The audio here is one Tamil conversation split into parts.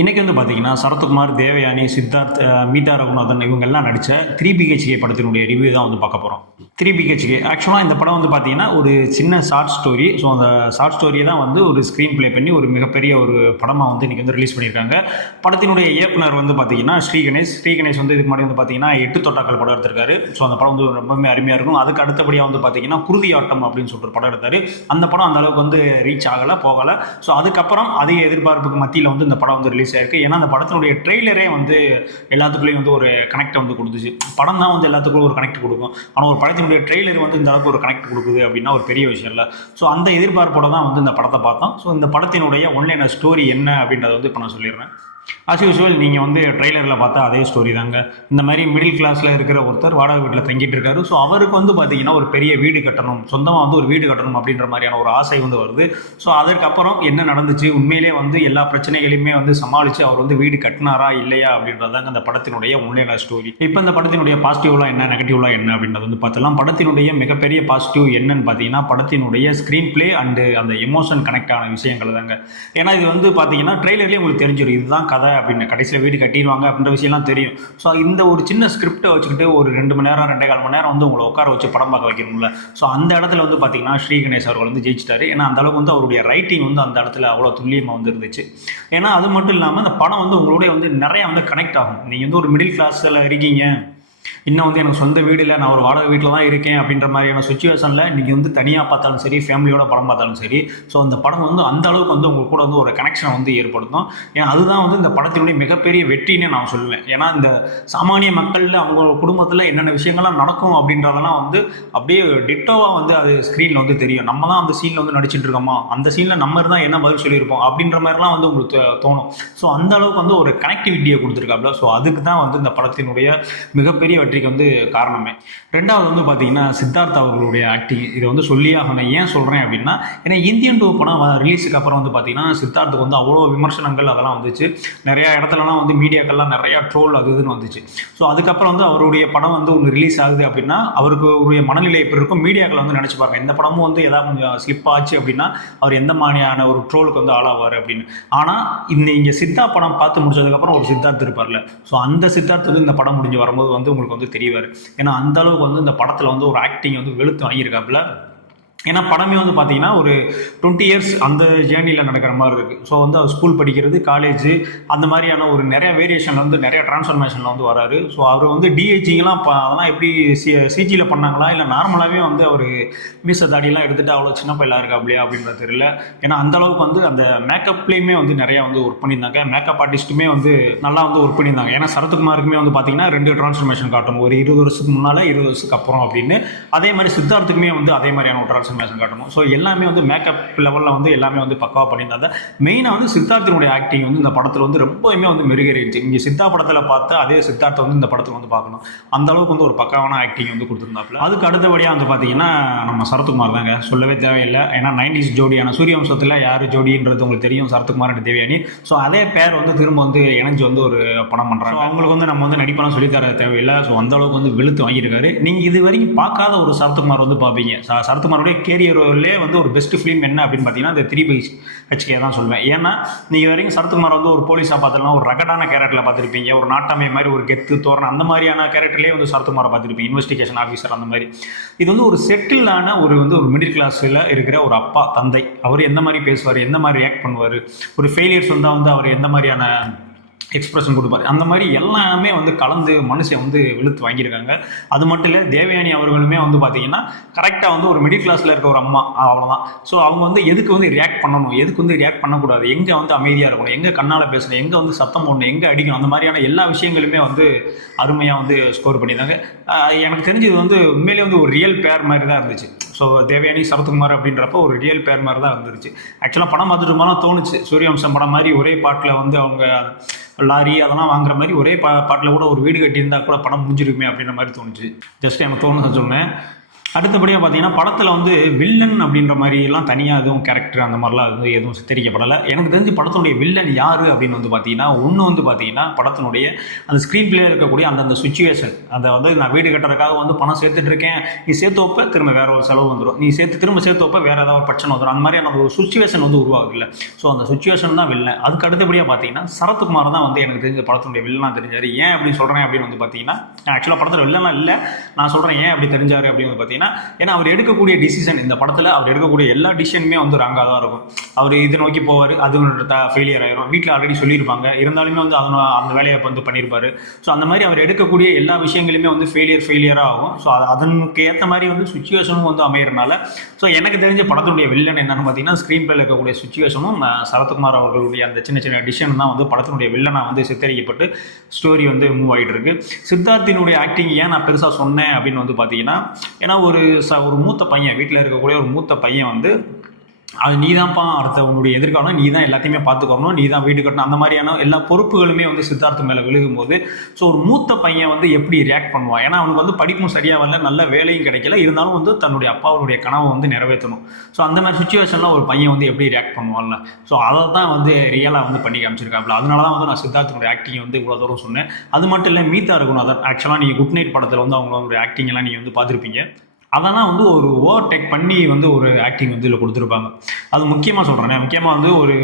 இன்றைக்கி வந்து பார்த்தீங்கன்னா சரத்குமார், தேவயானி, சித்தார்த், மீதா ரகுநாதன் இவங்கெல்லாம் நடித்த 3 BHK படத்தினுடைய ரிவ்யூ தான் வந்து பார்க்க போகிறோம். 3 BHK ஆக்சுவலாக இந்த படம் வந்து பார்த்தீங்கன்னா ஒரு சின்ன ஷார்ட் ஸ்டோரி. ஸோ அந்த ஷார்ட் ஸ்டோரியை தான் வந்து ஒரு ஸ்க்ரீன் ப்ளே பண்ணி ஒரு மிகப்பெரிய ஒரு படமாக வந்து இன்றைக்கி வந்து ரிலீஸ் பண்ணியிருக்காங்க. படத்தினுடைய இயக்குனர் வந்து பார்த்தீங்கன்னா ஸ்ரீகணேஷ் வந்து இதுக்கு முன்னாடி வந்து பார்த்தீங்கன்னா 8 தொட்டாக்கள் படம் எடுத்திருக்காரு. ஸோ அந்த படம் வந்து ரொம்பவே அருமையாக இருக்கும். அதுக்கு அடுத்தபடியாக வந்து பார்த்தீங்கன்னா குருதி ஆட்டம் அப்படின்னு சொல்லிட்டு ஒரு படம் எடுத்தார். அந்த படம் அந்த அளவுக்கு வந்து ரீச் ஆகலை, போகலை. ஸோ அதுக்கப்புறம் அதிக எதிர்பார்ப்புக்கு மத்தியில் வந்து இந்த படம் வந்து ரிலீஸ் ஆயிருக்கு. ஏன்னா அந்த படத்தினுடைய ட்ரெய்லரே வந்து எல்லாத்துக்குள்ளேயும் வந்து ஒரு கனெக்ட் வந்து கொடுத்துச்சு. படம் தான் வந்து எல்லாத்துக்கும் ஒரு கனெக்ட் கொடுக்கும். ஆனால் ஒரு படத்தினுடைய ட்ரெய்லர் வந்து இந்த அளவுக்கு ஒரு கனெக்ட் கொடுக்குது அப்படின்னா ஒரு பெரிய விஷயம் இல்லை. ஸோ அந்த எதிர்பார்ப்போட தான் வந்து இந்த படத்தை பார்த்தோம். ஸோ இந்த படத்தினுடைய ஒன்லைன் ஸ்டோரி என்ன அப்படின்றத வந்து இப்போ நான் சொல்லிடுறேன். ஆஸ் யூஸ்வல் நீங்கள் வந்து ட்ரெய்லரில் பார்த்தா அதே ஸ்டோரி தாங்க. இந்த மாதிரி மிடில் கிளாஸில் இருக்கிற ஒருத்தர் வாடகை வீட்டில் தங்கிட்டு இருக்காரு. ஸோ அவருக்கு வந்து பார்த்தீங்கன்னா ஒரு பெரிய வீடு கட்டணும், சொந்தமாக வந்து ஒரு வீடு கட்டணும் அப்படின்ற மாதிரியான ஒரு ஆசை வந்து வருது. ஸோ அதற்கப்புறம் என்ன நடந்துச்சு, உண்மையிலே வந்து எல்லா பிரச்சனைகளையுமே வந்து சமாளித்து அவர் வந்து வீடு கட்டினாரா இல்லையா அப்படின்றதாங்க அந்த படத்தினுடைய உண்மையான ஸ்டோரி. இப்போ இந்த படத்தினுடைய பாசிட்டிவ்லாம் என்ன, நெகட்டிவ்லாம் என்ன அப்படின்றத வந்து பார்த்தலாம். படத்தினுடைய மிகப்பெரிய பாசிட்டிவ் என்னன்னு பார்த்தீங்கன்னா படத்தினுடைய ஸ்க்ரீன் பிளே அண்டு அந்த எமோஷன் கனெக்ட் ஆன விஷயங்கள் தாங்க. ஏன்னா இது வந்து பார்த்தீங்கன்னா ட்ரெய்லர்லேயே உங்களுக்கு தெரிஞ்சிடும் இதுதான் கதை அப்படின்னு, கடைசியில் வீடு கட்டிடுவாங்க அப்படின்ற விஷயம்லாம் தெரியும். ஸோ இந்த ஒரு சின்ன ஸ்கிரிப்டை வச்சுக்கிட்டு ஒரு 2 மணி நேரம் 2.25 மணி நேரம் வந்து உங்களை உட்கார வச்சு படம் பார்க்க வைக்கணும்ல. ஸோ அந்த இடத்துல வந்து பார்த்தீங்கன்னா ஸ்ரீகணேஷ் அவர்கள் வந்து ஜெயிச்சிட்டாரு. ஏன்னா அந்த அளவுக்கு வந்து அவருடைய ரைட்டிங் வந்து அந்த இடத்துல அவ்வளோ துல்லியமாக வந்து இருந்துச்சு. ஏன்னா அது மட்டும் இல்லாமல் அந்த படம் வந்து உங்களுடைய வந்து நிறையா வந்து கனெக்ட் ஆகும். நீங்கள் வந்து ஒரு மிடில் கிளாஸில் இருக்கீங்க, இன்னும் வந்து எனக்கு சொந்த வீடு இல்லை, நான் ஒரு வாடகை வீட்டில் தான் இருக்கேன் அப்படின்ற மாதிரியான சுச்சுவேஷனில் நீங்கள் வந்து தனியாக பார்த்தாலும் சரி, ஃபேமிலியோட படம் பார்த்தாலும் சரி, ஸோ அந்த படம் வந்து அந்த அளவுக்கு வந்து உங்கள் கூட வந்து ஒரு கனெக்ஷனை வந்து ஏற்படுத்தும். ஏன்னா அதுதான் வந்து இந்த படத்தினுடைய மிகப்பெரிய வெற்றின்னு நான் சொல்லுவேன். ஏன்னா இந்த சாமானிய மக்களில் அவங்க குடும்பத்தில் என்னென்ன விஷயங்கள்லாம் நடக்கும் அப்படின்றதெல்லாம் வந்து அப்படியே டிட்டோவாக வந்து அது ஸ்க்ரீனில் வந்து தெரியும். நம்ம தான் அந்த சீனில் வந்து நடிச்சிட்டு இருக்கோமா, அந்த சீனில் நம்ம இருந்தால் என்ன பதில் சொல்லியிருப்போம் அப்படின்ற மாதிரிலாம் வந்து உங்களுக்கு தோணும். ஸோ அந்த அளவுக்கு வந்து ஒரு கனெக்டிவிட்டியை கொடுத்துருக்காப்புல. ஸோ அதுக்கு தான் வந்து இந்த படத்தினுடைய மிகப்பெரிய வெற்றிக்கு வந்து காரணமே. ரெண்டாவது வந்து பார்த்தீங்கன்னா சித்தார்த் அவர்களுடைய ஆக்டிங். இதை வந்து சொல்லியாகணும். ஏன் சொல்கிறேன் அப்படின்னா, ஏன்னா இந்தியன் 2 படம் ரிலீஸுக்கு அப்புறம் வந்து பார்த்தீங்கன்னா சித்தார்த்துக்கு வந்து அவ்வளோ விமர்சனங்கள் அதெல்லாம் வந்துச்சு. நிறையா இடத்துலலாம் வந்து மீடியாக்கள்லாம் நிறையா ட்ரோல் அது இதுன்னு வந்துச்சு. ஸோ அதுக்கப்புறம் வந்து அவருடைய படம் வந்து ஒன்று ரிலீஸ் ஆகுது அப்படின்னா அவருக்கு ஒரு மனநிலை எப்படி இருக்கும், மீடியாக்கள் வந்து நினச்சி பார்க்க இந்த படமும் வந்து எதாவது கொஞ்சம் ஸ்லிப் ஆச்சு அப்படின்னா அவர் எந்த மாதிரியான ஒரு ட்ரோலுக்கு வந்து ஆளாவார் அப்படின்னு. ஆனால் இங்கே சித்தா படம் பார்த்து முடிச்சதுக்கப்புறம் ஒரு சித்தார்த் இருப்பார்ல, ஸோ அந்த சித்தார்த் வந்து இந்த படம் முடிஞ்சு வரும்போது வந்து உங்களுக்கு வந்து தெரியவார். ஏன்னா அந்த அளவுக்கு வந்து இந்த படத்தில் வந்து ஒரு ஆக்டிங் வந்து வெளுத்து வாங்கியிருக்காப்புல. ஏன்னா படமே வந்து பார்த்தீங்கன்னா ஒரு 20 இயர்ஸ் அந்த ஜேர்னியில் நடக்கிற மாதிரி இருக்குது. ஸோ வந்து அவர் ஸ்கூல் படிக்கிறது, காலேஜ், அந்த மாதிரியான ஒரு நிறைய வேரியேஷன் வந்து நிறைய டிரான்ஸ்ஃபர்மேஷனில் வந்து வராரு. ஸோ அவர் வந்து டிஹெச்சிங்கெலாம் அதெல்லாம் எப்படி சிஜியில் பண்ணாங்களா இல்லை நார்மலாகவே வந்து அவர் மீச தாடியெல்லாம் எடுத்துகிட்டு அவ்வளோ சின்ன பையலாக இருக்கா அப்படியா அப்படின்றது தெரியல. ஏன்னா அந்த அளவுக்கு வந்து அந்த மேக்கப்லேயுமே வந்து நிறையா வந்து ஒர்க் பண்ணியிருந்தாங்க. மேக்கப் ஆர்டிஸ்ட்டுமே வந்து நல்லா வந்து ஒர்க் பண்ணியிருந்தாங்க. ஏன்னா சரத்குமாருக்குமே வந்து பார்த்தீங்கன்னா 2 டிரான்ஸ்ஃபர்மேஷன் காட்டணும், ஒரு 20 வருஷத்துக்கு முன்னால் 20 வருஷத்துக்கு அப்புறம் அப்படின்னு. அதே மாதிரி சித்தார்த்துக்குமே வந்து அதே மாதிரியான ஒரு டிரான்ஸ்ஃபர்மேஷன் காட்டணும். ஸோ எல்லாமே வந்து மேக்கப் லெவலில் வந்து எல்லாமே வந்து பக்காவாக பண்ணியிருந்தாங்க. மெயினாக வந்து சித்தார்த்தினுடைய ஆக்டிங் வந்து இந்த படத்தில் வந்து ரொம்பவுமே வந்து மெருகேறிடுச்சு. இங்கே சித்தா படத்தில் பார்த்து அதே சித்தார்த்தை வந்து இந்த படத்தில் வந்து பார்க்கணும். அந்த அளவுக்கு வந்து ஒரு பக்காவான ஆக்டிங் வந்து கொடுத்துருந்தாப்புல. அதுக்கு அடுத்தபடியாக வந்து பார்த்தீங்கன்னா நம்ம சரத்குமார் தாங்க, சொல்லவே தேவையில்லை. ஏன்னா 90s ஜோடியான சூரியவம்சத்தில் யார் ஜோடின்றது உங்களுக்கு தெரியும், சரத்குமார் அண்ட் தேவயானி. ஸோ அதே பேர் வந்து திரும்ப வந்து இணைஞ்சு வந்து ஒரு படம் பண்ணுறாங்க. அவங்களுக்கு வந்து நம்ம வந்து நடிப்பெல்லாம் சொல்லித்தர தேவையில்லை. ஸோ அந்த அளவுக்கு வந்து வெளுத்து வாங்கியிருக்காரு. நீங்கள் இது வரைக்கும் பார்க்காத ஒரு சரத்குமார் வந்து பார்ப்பீங்க. சரத்குமாரோடைய கேரியர்லே வந்து ஒரு பெஸ்ட் ஃபிலிம் என்ன அப்படின்னு பார்த்தீங்கன்னா இந்த 3 BHK தான் சொல்வேன். ஏன்னா நீங்கள் வரைக்கும் சரத்குமார் வந்து ஒரு போலீஸாக பார்த்துலாம் ஒரு ரகடான கேரக்டரில் பார்த்துருப்பீங்க, ஒரு நாட்டாமை மாதிரி ஒரு கெத்து தோரணம் அந்த மாதிரியான கேரக்டர்லேயே வந்து சரத்குமாரை பார்த்துருப்பீங்க, இன்வெஸ்டிகேஷன் ஆஃபீஸர் அந்த மாதிரி. இது வந்து ஒரு செட்டில்டான ஒரு வந்து ஒரு மிடில் கிளாஸில் இருக்கிற ஒரு அப்பா தந்தை. அவர் எந்த மாதிரி பேசுவார், எந்த மாதிரி ரியாக்ட் பண்ணுவார், ஒரு ஃபெயிலியர்ஸ் வந்தால் வந்து அவர் எந்த மாதிரியான எக்ஸ்பிரஷன் கொடுப்பாரு, அந்த மாதிரி எல்லாமே வந்து கலந்து மனுஷன் வந்து வெளுத்து வாங்கியிருக்காங்க. அது மட்டும் இல்லை, தேவயானி அவர்களுமே வந்து பார்த்தீங்கன்னா கரெக்டாக வந்து ஒரு மிடில் கிளாஸில் இருக்க ஒரு அம்மா, அவ்வளோதான். ஸோ அவங்க வந்து எதுக்கு வந்து ரியாக்ட் பண்ணணும், எதுக்கு வந்து ரியாக்ட் பண்ணக்கூடாது, எங்கே வந்து அமைதியாக இருக்கணும், எங்கே கண்ணால் பேசணும், எங்கே வந்து சத்தம் போடணும், எங்கே அடிக்கணும், அந்த மாதிரியான எல்லா விஷயங்களுமே வந்து அருமையாக வந்து ஸ்கோர் பண்ணியிருந்தாங்க. எனக்கு தெரிஞ்சது வந்து உண்மையிலே வந்து ஒரு ரியல் பேர் மாதிரி தான் இருந்துச்சு. ஸோ தேவயானி சரத்குமார் அப்படின்றப்ப ஒரு ரியல் பேர் மாதிரி தான் இருந்துச்சு. ஆக்சுவலாக படம் பார்த்துட்டு போனால் தோணுச்சு, சூரியவம்சம் படம் மாதிரி ஒரே பாட்டில் வந்து அவங்க லாரி அதெல்லாம் வாங்குற மாதிரி ஒரே பாட்டில் கூட ஒரு வீடு கட்டியிருந்தா கூட படம் முடிஞ்சிருக்குமே அப்படின்ற மாதிரி தோணுச்சு. ஜஸ்ட் எனக்கு தோணுன்னு சொன்னேன். அடுத்தபடியாக பார்த்தீங்கன்னா படத்தில் வந்து வில்லன் அப்படின்ற மாதிரிலாம் தனியாக எதுவும் கேரக்டர் அந்த மாதிரிலாம் வந்து எதுவும் சித்தரிக்கப்படலை. எனக்கு தெரிஞ்சு படத்தினுடைய வில்லன் யார் அப்படின்னு வந்து பார்த்தீங்கன்னா, ஒன்று வந்து பார்த்தீங்கன்னா படத்தினுடைய அந்த ஸ்க்ரீன் பிளே இருக்கக்கூடிய அந்தந்த சுச்சுவேஷன், அதை வந்து நான் வீடு கட்டுறதுக்காக வந்து பணம் சேர்த்துட்டு இருக்கேன், நீ சேர்த்து வைப்ப திரும்ப வேற ஒரு செலவு வந்துடும், நீ திரும்ப சேர்த்து வைப்ப வேற ஏதாவது ஒரு பிரச்சனை வந்துடும், அந்த மாதிரியான ஒரு சுச்சுவேஷன் வந்து உருவாகுது இல்லை. ஸோ அந்த சுச்சுவேஷன் தான் வில்லன். அதுக்கு அடுத்தபடியாக பார்த்தீங்கன்னா சரத்குமார் தான் வந்து எனக்கு தெரிஞ்ச படத்தினுடைய வில்லனாக தெரிஞ்சார். ஏன் அப்படி சொல்கிறேன் அப்படின்னு வந்து பார்த்தீங்கன்னா, ஆக்சுவலாக படத்தில் வில்லனாக இல்லை, நான் சொல்கிறேன் ஏன் அப்படி தெரிஞ்சார் அப்படின்னு வந்து பார்த்தீங்கன்னா, ஏன்னா அவர் எடுக்கக்கூடிய டிசிஷன், இந்த படத்தில் அவர் எடுக்கக்கூடிய எல்லா டிசிஷனுமே வந்து ராங்காக தான் இருக்கும். அவர் இதை நோக்கி போவார், அது ஃபெயிலியர் ஆயிரும். வீட்டில் ஆல்ரெடி சொல்லியிருப்பாங்க, இருந்தாலுமே வந்து அந்த வேலையை வந்து பண்ணியிருப்பாரு. ஸோ அந்த மாதிரி அவர் எடுக்கக்கூடிய எல்லா விஷயங்களுமே வந்து ஃபெயிலியராக ஆகும். ஸோ அதற்கு ஏற்ற மாதிரி வந்து சுச்சுவேஷனும் வந்து அமையறனால, ஸோ எனக்கு தெரிஞ்ச படத்துடைய வில்லன் என்னன்னு பார்த்தீங்கன்னா, ஸ்க்ரீன் பிளேல இருக்கக்கூடிய சுச்சுவேஷனும் சரத்குமார் அவர்களுடைய அந்த சின்ன சின்ன டிசிஷன் தான் வந்து படத்தினுடைய வில்லனாக வந்து சித்தரிக்கப்பட்டு ஸ்டோரி வந்து மூவ் ஆகிட்டு இருக்கு. சித்தார்த்தினுடைய ஆக்டிங் ஏன் நான் பெருசாக சொன்னேன் அப்படின்னு வந்து பார்த்தீங்கன்னா, ஏன்னா ஒரு மூத்த பையன், வீட்டில் இருக்கக்கூடிய ஒரு மூத்த பையன் வந்து, அது நீ தான்ப்பா அடுத்த உன்னுடைய எதிர்காலம், நீ தான் எல்லாத்தையுமே பார்த்துக்கணும், நீ தான் வீடு கட்டணும், அந்த மாதிரியான எல்லா பொறுப்புகளுமே வந்து சித்தார்த்த மேலே விழுகும்போது, ஸோ ஒரு மூத்த பையன் வந்து எப்படி ரியாக்ட் பண்ணுவான்? ஏன்னா அவனுக்கு வந்து படிப்பும் சரியாக வரல, நல்ல வேலையும் கிடைக்கல, இருந்தாலும் வந்து தன்னுடைய அப்பாவுடைய கனவை வந்து நிறைவேற்றணும். ஸோ அந்த மாதிரி சுச்சுவேஷனில் ஒரு பையன் வந்து எப்படி ரியாக்ட் பண்ணுவான்ல, ஸோ அதை தான் வந்து ரியலாக வந்து பண்ணி காமிச்சிருக்காப்புல. அதனால தான் வந்து நான் சித்தார்த்தனுடைய ஆக்டிங் வந்து இவ்வளோ தூரம் சொன்னேன். அது மட்டும் இல்லை, மீதா இருக்கணும். அதான் ஆக்சுவலாக நீங்கள் குட் நைட் படத்தில் வந்து அவங்களுடைய ஆக்டிங் எல்லாம் நீங்கள் வந்து பார்த்துருப்பீங்க. அதெல்லாம் வந்து ஒரு ஓவர்டேக் பண்ணி வந்து ஒரு ஆக்டிங் வந்து இதில் கொடுத்துருப்பாங்க. அது முக்கியமாக சொல்கிறேன். முக்கியமாக வந்து ஒரு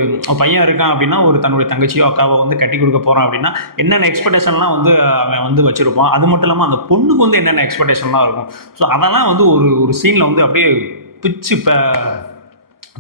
பையன் இருக்கான் அப்படின்னா, ஒரு தன்னுடைய தங்கச்சியோ அக்காவோ வந்து கட்டி கொடுக்க போகிறான் அப்படின்னா, என்னென்ன எக்ஸ்பெக்டேஷன்லாம் வந்து அவன் வந்து வச்சுருப்பான். அது மட்டும் இல்லாமல் அந்த பொண்ணுக்கு வந்து என்னென்ன எக்ஸ்பெக்டேஷன்லாம் இருக்கும். ஸோ அதெல்லாம் வந்து ஒரு சீனில் வந்து அப்படியே பிச்சு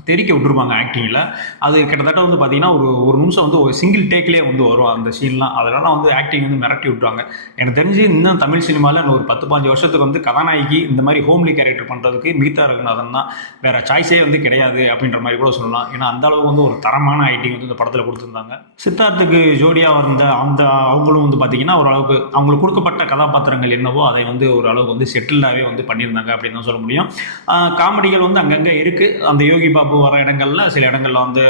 தெறிக்க விட்டுருப்பாங்க ஆக்டிங்கில். அது கிட்டத்தட்ட வந்து பார்த்தீங்கன்னா ஒரு நிமிஷம் வந்து ஒரு சிங்கிள் டேக்லேயே வந்து வரும் அந்த சீன்லாம். அதெல்லாம் வந்து ஆக்டிங் வந்து மிரட்டி விட்டுருவாங்க. எனக்கு தெரிஞ்சு இன்னும் தமிழ் சினிமாவில் ஒரு 10-15 வருஷத்துக்கு வந்து கதாநாயகி இந்த மாதிரி ஹோம்லி கேரக்டர் பண்ணுறதுக்கு மீதா ரகுநாதன் தான், வேறு சாய்ஸே வந்து கிடையாது அப்படின்ற மாதிரி கூட சொல்லலாம். ஏன்னா அந்த அளவுக்கு வந்து ஒரு தரமான ஆக்டிங் வந்து இந்த படத்தில் கொடுத்துருந்தாங்க. சித்தார்த்துக்கு ஜோடியாக வந்த அவங்களும் வந்து பார்த்தீங்கன்னா ஓரளவுக்கு அவங்களுக்கு கொடுக்கப்பட்ட கதாபாத்திரங்கள் என்னவோ அதை வந்து ஓரளவுக்கு வந்து செட்டில்டாகவே வந்து பண்ணியிருந்தாங்க அப்படின்னு தான் சொல்ல முடியும். காமெடிகள் வந்து அங்கங்கே இருக்குது. அந்த யோகி பாபு வர இடங்கள்ல சில இடங்கள்ல வந்து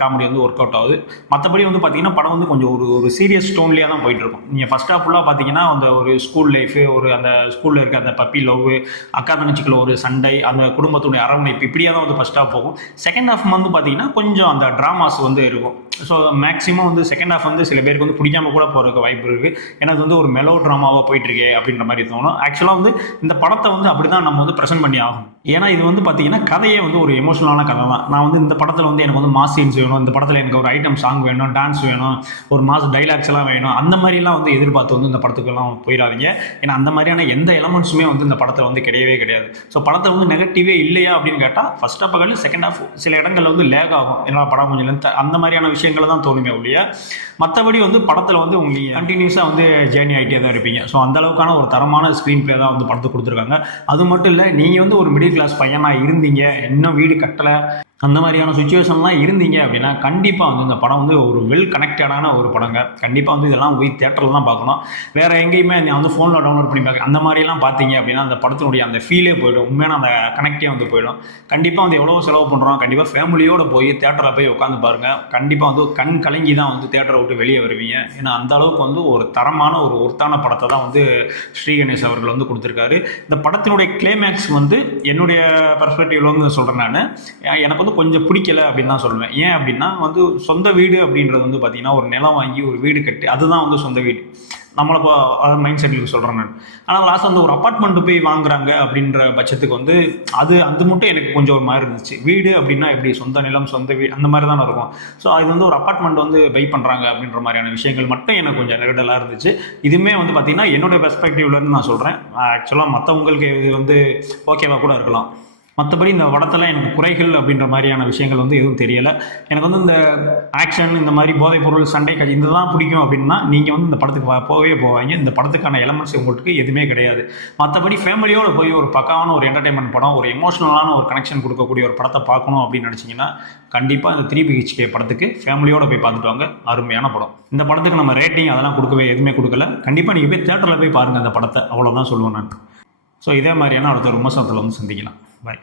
காமெடி வந்து ஒர்க் அவுட் ஆகுது. மற்றபடி வந்து பார்த்தீங்கன்னா படம் வந்து கொஞ்சம் ஒரு சீரியஸ் டோன்லேயே தான் போயிட்டு இருக்கும். நீங்கள் ஃபர்ஸ்ட் ஹாஃப் ஃபுல்லாக பார்த்தீங்கன்னா அந்த ஒரு ஸ்கூல் லைஃபு, அந்த ஸ்கூலில் இருக்க அந்த பப்பி லவ், அக்கா தங்கச்சிக்குள்ள ஒரு சண்டை, அந்த குடும்பத்துடைய அரவணைப்பு, இப்படியே தான் வந்து ஃபர்ஸ்ட் ஹாஃப் போகும். செகண்ட் ஹாஃப் வந்து பார்த்தீங்கன்னா கொஞ்சம் அந்த ட்ராமாஸ் வந்து இருக்கும். ஸோ மேக்ஸிமம் வந்து செகண்ட் ஹாஃப் வந்து சில பேருக்கு வந்து பிடிக்காம கூட போகிறதுக்கு வாய்ப்பு இருக்குது. ஏன்னா அது வந்து ஒரு மெலோ ட்ராமாவாக போயிட்டுருக்கே அப்படின்ற மாதிரி தோணும். ஆக்சுவலாக வந்து இந்த படத்தை வந்து அப்படி தான் நம்ம வந்து ப்ரெசென்ட் பண்ணி ஆகும். ஏன்னா இது வந்து பார்த்தீங்கன்னா கதையே வந்து ஒரு எமோஷனலான கதை தான். நான் வந்து இந்த படத்தில் வந்து எனக்கு வந்து மாஸ் சீன்ஸ் வேணும், இந்த படத்தில் எனக்கு ஒரு ஐட்டம் சாங் வேணும், டான்ஸ் வேணும், ஒரு மாஸ் டைலாக்ஸ் எல்லாம் வேணும், அந்த மாதிரிலாம் வந்து எதிர்பார்த்து வந்து இந்த படத்துக்கெல்லாம் போயிடாதீங்க. ஏன்னா அந்த மாதிரியான எந்த எலமெண்ட்ஸுமே வந்து இந்த படத்தில் வந்து கிடையவே கிடையாது. ஸோ படத்தை வந்து நெகட்டிவே இல்லையா அப்படின்னு கேட்டால் ஃபர்ஸ்ட் ஹாஃப் பகல் செகண்ட் ஹாஃப் சில இடங்களில் வந்து லேக் ஆகும். ஏன்னா படம் கொஞ்சம் லென்த் அந்த மாதிரியான விஷயங்களை தான் தோணுமே ஒழிய, மற்றபடி வந்து படத்தில் வந்து உங்களுக்கு கண்டினியூஸாக வந்து ஜேர்னி ஆகிட்டே தான் இருப்பீங்க. ஸோ அந்த அளவுக்கான ஒரு தரமான ஸ்க்ரீன் பிளே தான் வந்து படத்தை கொடுத்துருக்காங்க. அது மட்டும் இல்லை, நீங்கள் வந்து ஒரு மிடில் கிளாஸ் பையனாக இருந்தீங்க, இன்னும் வீடு கட்டலை, அந்த மாதிரியான சுச்சுவேஷன்லாம் இருந்தீங்க அப்படின்னா கண்டிப்பாக வந்து இந்த படம் வந்து ஒரு வெல் கனெக்டடான ஒரு படங்க. கண்டிப்பாக வந்து இதெல்லாம் போய் தேட்டரில் தான் பார்க்கணும். வேறு எங்கேயுமே நான் வந்து ஃபோனில் டவுன்லோட் பண்ணி பார்க்க அந்த மாதிரிலாம் பார்த்தீங்க அப்படின்னா அந்த படத்தினுடைய அந்த ஃபீலே போய்டும், உண்மையான அந்த கனெக்டே வந்து போயிடும். கண்டிப்பாக வந்து எவ்வளோ செலவு பண்ணுறோம், கண்டிப்பாக ஃபேமிலியோடு போய் தேட்டரில் போய் உட்காந்து பாருங்கள். கண்டிப்பாக வந்து கண் கலங்கி தான் வந்து தேட்டரை விட்டு வெளியே வருவீங்க. ஏன்னா அந்த அளவுக்கு வந்து ஒரு தரமான ஒரு ஒர்த்தான படத்தை தான் வந்து ஸ்ரீ கணேஷ் அவர்கள் வந்து கொடுத்துருக்காரு. இந்த படத்தினுடைய கிளைமேக்ஸ் வந்து என்னுடைய பெர்ஸ்பெக்டிவ்ல வந்து சொல்கிறேன். நான் எனக்கு வந்து கொஞ்சம் பிடிக்கல அப்படின்னு தான் சொல்லுவேன். ஏன் அப்படின்னா வந்து சொந்த வீடு அப்படின்றது வந்து பார்த்தீங்கன்னா ஒரு நிலம் வாங்கி ஒரு வீடு கட்டி அதுதான் வந்து சொந்த வீடு. நம்மளை இப்போ அதை மைண்ட் செட்டுக்கு சொல்கிறேன் நான். ஆனால் லாஸ்ட் வந்து ஒரு அப்பார்ட்மெண்ட் போய் வாங்குறாங்க அப்படின்ற பட்சத்துக்கு வந்து அது மட்டும் எனக்கு கொஞ்சம் ஒரு மாதிரி இருந்துச்சு. வீடு அப்படின்னா எப்படி சொந்த நிலம் சொந்த வீடு அந்த மாதிரி தானே இருக்கும். ஸோ அது வந்து ஒரு அப்பார்ட்மெண்ட் வந்து பை பண்ணுறாங்க அப்படின்ற மாதிரியான விஷயங்கள் மட்டும் எனக்கு கொஞ்சம் நெருடலாக இருந்துச்சு. இதுவுமே வந்து பார்த்தீங்கன்னா என்னுடைய பெர்ஸ்பெக்டிவ்லேருந்து நான் சொல்கிறேன். ஆக்சுவலாக மற்றவங்களுக்கு இது வந்து ஓகேவா கூட இருக்கலாம். மற்றபடி இந்த படத்தில் எனக்கு குறைகள் அப்படின்ற மாதிரியான விஷயங்கள் வந்து எதுவும் தெரியலை. எனக்கு வந்து இந்த ஆக்ஷன், இந்த மாதிரி போதைப் பொருள், சண்டை காட்சி இதுதான் பிடிக்கும் அப்படின்னா நீங்கள் வந்து இந்த படத்துக்கு போகவே போவாங்க. இந்த படத்துக்கான எலமெண்ட்ஸ் உங்களுக்கு எதுவுமே கிடையாது. மற்றபடி ஃபேமிலியோடு போய் ஒரு பக்காவான ஒரு என்டர்டைன்மெண்ட் படம், ஒரு எமோஷனலான ஒரு கனெக்ஷன் கொடுக்கக்கூடிய ஒரு படத்தை பார்க்கணும் அப்படின்னு நினச்சிங்கன்னா கண்டிப்பாக இந்த 3BHK படத்துக்கு ஃபேமிலியோடு போய் பார்த்துட்டு வாங்க. அருமையான படம். இந்த படத்துக்கு நம்ம ரேட்டிங் அதெல்லாம் எதுவுமே கொடுக்கல. கண்டிப்பாக நீங்கள் போய் தேட்டரில் போய் பாருங்கள் இந்த படத்தை, அவ்வளோதான் சொல்லுவேன் நான். ஸோ இதே மாதிரியான அடுத்த விமர்சனத்தில் வந்து சந்திக்கலாம். பாய்.